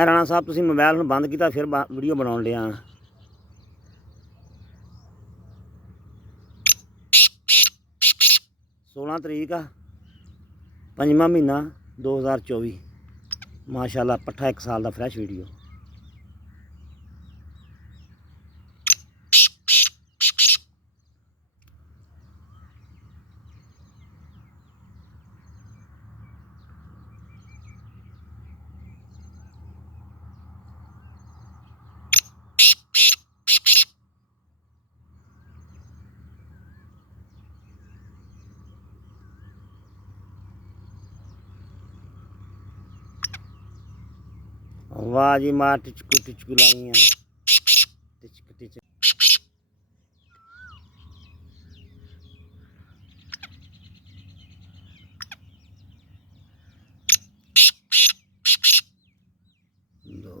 राणा साहब तुसीं मोबाइल हुण बंद कीता फिर वीडियो बनाउण लिया। 16 तरीक आ 5वां महीना 2024 माशाअल्लाह पट्ठा 1 साल का फ्रैश वीडियो। वाह जी मार टिचकू लाइया टिचक टिचक। दो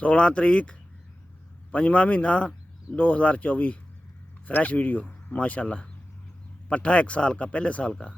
16 तरीक 5वां महीना 2024 फ्रैश वीडियो माशाअल्लाह पट्ठा 1 साल का पहले साल का।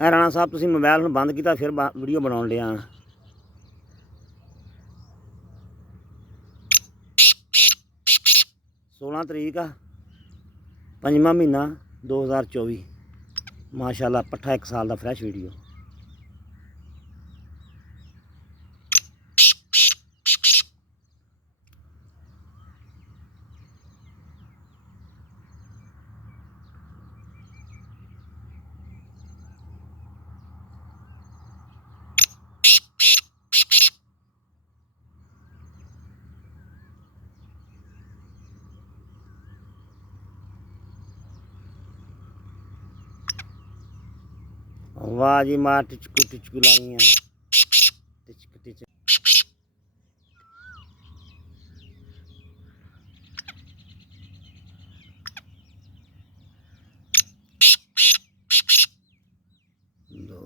राणा साहब तुसीं मोबाइल हुण बंद कीता फिर वीडियो बनाउण लिया। 16 तरीक आ 5वां महीना 2024 माशाअल्लाह पट्ठा 1 साल का फ्रैश वीडियो। वाह जी मार टिचकू लाइया टिचक टिचक। दो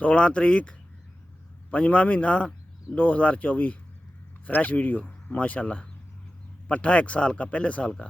16 तरीक 5वां महीना 2024 फ्रैश वीडियो माशाअल्लाह पट्ठा 1 साल का पहले साल का।